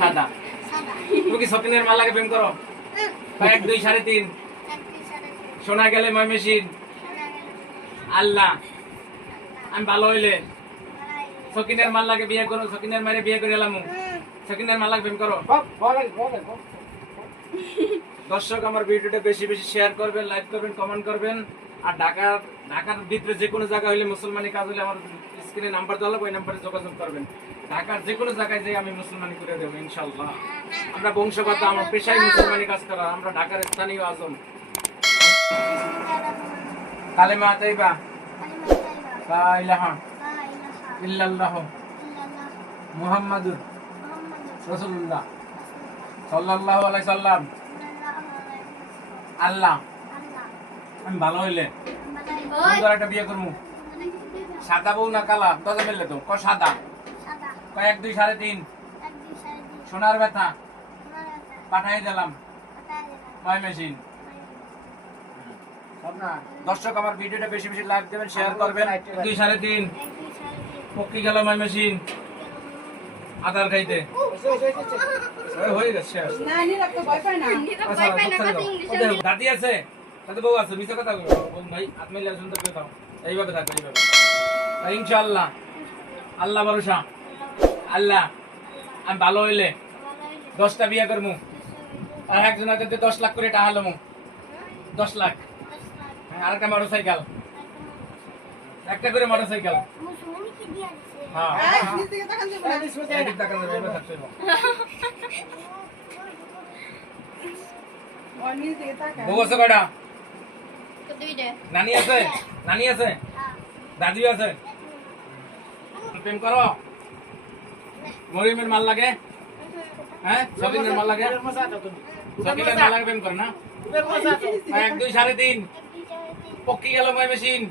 সাদা। সাদা। তুমি কি শপিনের মাল লাগে প্রেম করো? এক দুই সাড়ে তিন। সোনা গেলে ময়মেশিন আল্লাহ। আমি ভালো হইলে। সকিনের মাল বিয়ে করো সকিনের মারে বিয়ে করে এলাম। সকিনের মাল লাগে প্রেম করো। দর্শক আমার ভিডিওটা বেশি বেশি শেয়ার করবেন লাইক করবেন কমেন্ট করবেন। আর ঢাকার ঢাকার ভিতরে যে কোনো জায়গা হলে মুসলমানি কাজ হলে আমার স্ক্রিনে নাম্বার দেওয়া ওই নাম্বারে যোগাযোগ করবেন। ঢাকার যে কোনো জায়গায় যেয়ে আমি মুসলমানি করে দেবো ইনশাল্লাহ আমরা বংশগত, আমার পেশায় মুসলমানি কাজ করা, আমরা ঢাকার স্থানীয় আজম। কালেমা তাইবা? লা ইলাহা ইল্লাল্লাহ। মুহাম্মাদুর রাসূলুল্লাহ। সাল্লাল্লাহু আলাইহি সাল্লাম। আল্লাহ। আমি ভালো হইলে। সুন্দর একটা বিয়ে করব সাদা বউ না কালা? তোদের মিললে তো। ক সাদা? এক দুই সাড়ে তিন। সোনার ব্যথা। পাঠাই দিলাম। ময় মেশিন। দর্শক আমার ভিডিওটা বেশি বেশি লাইক দেবেন শেয়ার করবেন। দুই সাড়ে তিন। পক্ষি গেল ময় মেশিন। আদার খাইতে। হয়ে গেছে শেষ। না নিরাপ তো ভয় পায় না আচ্ছা, আচ্ছা, আচ্ছা, দাদি আছে। তাতে বউ আছে মিশে কথা বলব। ভাই হাত মিলে আসুন তো কেউ দাও এইভাবে থাকবে এইভাবে। আর ইনশাআল্লাহ। আল্লাহ ভরসা। আল্লাহ আমি ভালো হইলে দশটা বিয়ে করব আর একজন হাতে দশ লাখ করে টাকা হলো দশ লাখ। হ্যাঁ, আর একটা মোটর সাইকেল একটা করে মোটর সাইকেল হ্যাঁ নানি আছে? নানি আছে? দাদি আছে? প্রেম করো? মরিমের মাল লাগে? হ্যাঁ? সবিনের মাল লাগে? সবিনের মাল লাগে প্রেম করে না? এক দুই সাড়ে তিন। পক্ষি গেল মই মেশিন।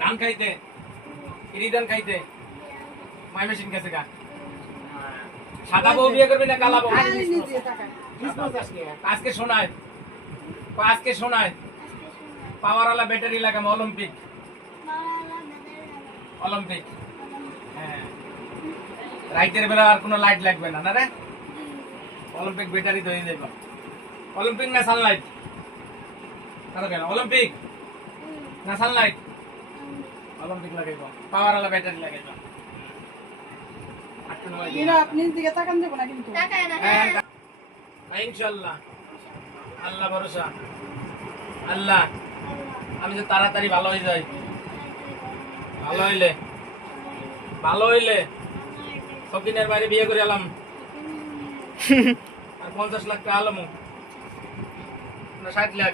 ধান খাইতে। ইরি ধান খাইতে। মাই মেশিন গেছে গা। সাদা বউ বিয়ে করবি না কালা বউ? আজকে শোনায়। আজকে শোনায়। পাওয়ারওয়ালা ব্যাটারি লাগাম অলিম্পিক। অলিম্পিক। হ্যাঁ। রাইতের বেলা আর কোনো লাইট লাগবে না না রে? অলিম্পিক ব্যাটারি তো হয়ে যাবে অলিম্পিক না সানলাইট কথা কেন? অলিম্পিক না সানলাইট অলিম্পিক লাগাইব। পাওয়ার পাওয়ারওয়ালা ব্যাটারি লাগাইব। দিকে তাকান না কিন্তু। হ্যাঁ, ইনশাল্লাহ আল্লাহ ভরসা। আল্লাহ। আমি যে তাড়াতাড়ি ভালো হয়ে যাই। ভালো হইলে। ভালো হইলে। সকিনের বাইরে বিয়ে করে এলাম। আর পঞ্চাশ লাখ টাকা আলাম। না ষাট লাখ।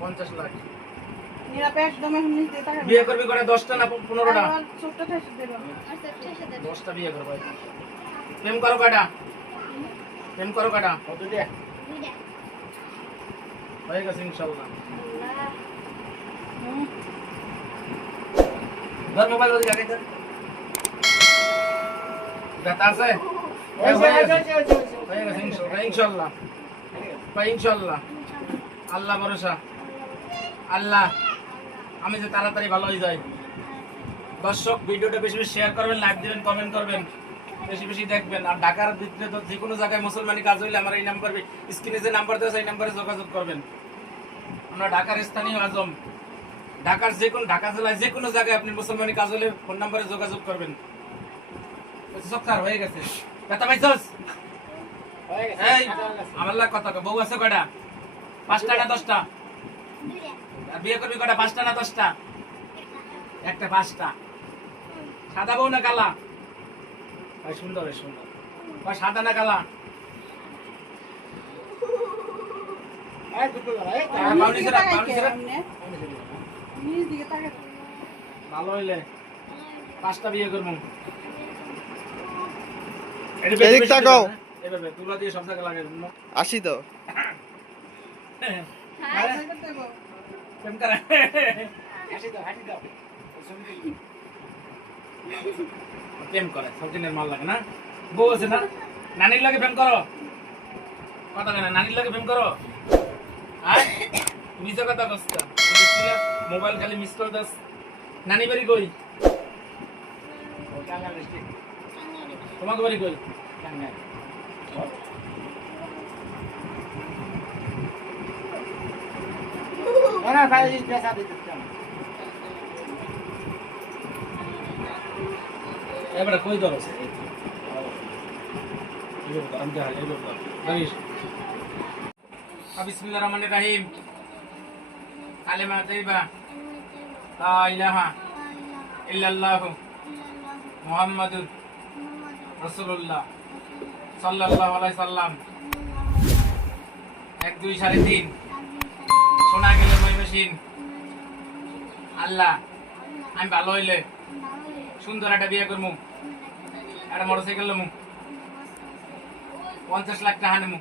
পঞ্চাশ লাখ। দিকে। বিয়ে করবি করে দশটা না পনেরোটা? দেবেন। দশটা বিয়ে করব প্রেম করো কয়টা? প্রেম করো কয়টা? হয়ে গেছে ইনশাল্লাহ। ধর মোবাইল ধর ব্যথা আছে? হয়ে গেছে ইনশাল্লাহ। ইনশাল্লাহ। ভাই ইনশাল্লাহ। আল্লাহ ভরসা। আল্লাহ আমি যে তাড়াতাড়ি ভালো হয়ে যাই। দর্শক ভিডিওটা বেশি বেশি শেয়ার করবেন লাইক দিবেন কমেন্ট করবেন। বেশি বেশি দেখবেন। আর ঢাকার ভিতরে তো যে কোনো জায়গায় মুসলমানি কাজ হইলে আমার এই নাম্বার স্ক্রিনে যে নাম্বার দেওয়া আছে এই নাম্বারে যোগাযোগ করবেন। আমরা ঢাকার স্থানীয় আজম। ঢাকার যে কোনো ঢাকা জেলায় যে কোনো জায়গায় আপনি মুসলমানি কাজ হলে ফোন নাম্বারে যোগাযোগ করবেন। সকার হয়ে গেছে। ব্যথা পাইছস? এই আমার লাগ কথা বউ আছে কয়টা? পাঁচটা না দশটা? আর বিয়ে করবি কয়টা? পাঁচটা না দশটা? একটা পাঁচটা। সাদা বউ না কালা? ভাই সুন্দর সুন্দর। ভাই সাদা না কালা। ভালো হইলে পাঁচটা বিয়ে করব এদিক তাকাও। এভাবে তুলা দিয়ে সব আসি তো। প্রেম করে। মাল লাগে না। বউ আছে না? নানির লাগে প্রেম করো। কথা কেন নানির লাগে প্রেম করো। আর মিশে কথা কস্তা মোবাইল খালি মিস করে দাস নানি বাড়ি কই? তোমাকে বাড়ি কই? না ভাই পেশা দিতে চান এবারে কই বিসমিল্লাহির রহমানির রহিম। কালেমা তাইবা। লা ইলাহা ইল্লাল্লাহু মুহাম্মাদুর রাসূলুল্লাহ সাল্লাহ আলাইহি সাল্লাম এক, দুই, সাড়ে তিন। শোনা গেলে মই মেশিন আল্লাহ, আমি ভালো হইলে সুন্দর একটা বিয়ে করব একটা মোটরসাইকেল নেব পঞ্চাশ লাখ টাকা নেব